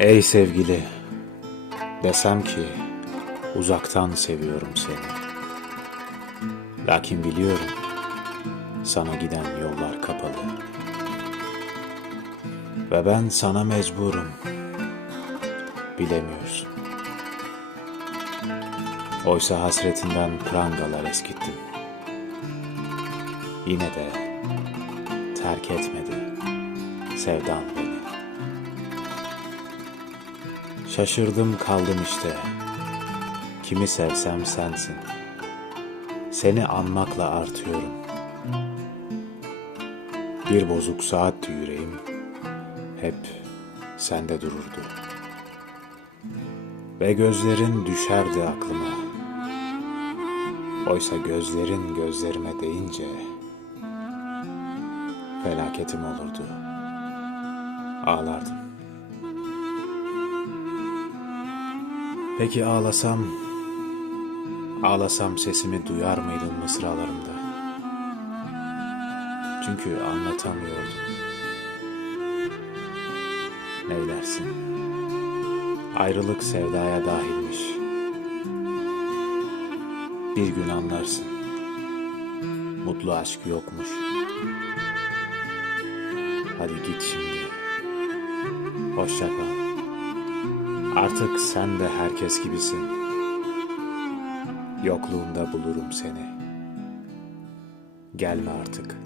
Ey sevgili, desem ki uzaktan seviyorum seni. Lakin biliyorum sana giden yollar kapalı. Ve ben sana mecburum. Bilemiyorsun. Oysa hasretinden prangalar eskittim. Yine de terk etmedi sevdan beni. Şaşırdım kaldım işte. Kimi sevsem sensin. Seni anmakla artıyorum. Bir bozuk saatti yüreğim. Hep sende dururdu. Ve gözlerin düşerdi aklıma. Oysa gözlerin gözlerime değince felaketim olurdu. Ağlardım. Peki ağlasam, ağlasam sesimi duyar mıydın mısralarımda? Çünkü anlatamıyordum. Neylersin? Ayrılık sevdaya dahilmiş. Bir gün anlarsın. Mutlu aşk yokmuş. Hadi git şimdi. Hoşça kal. Artık sen de herkes gibisin. Yokluğunda bulurum seni. Gelme artık.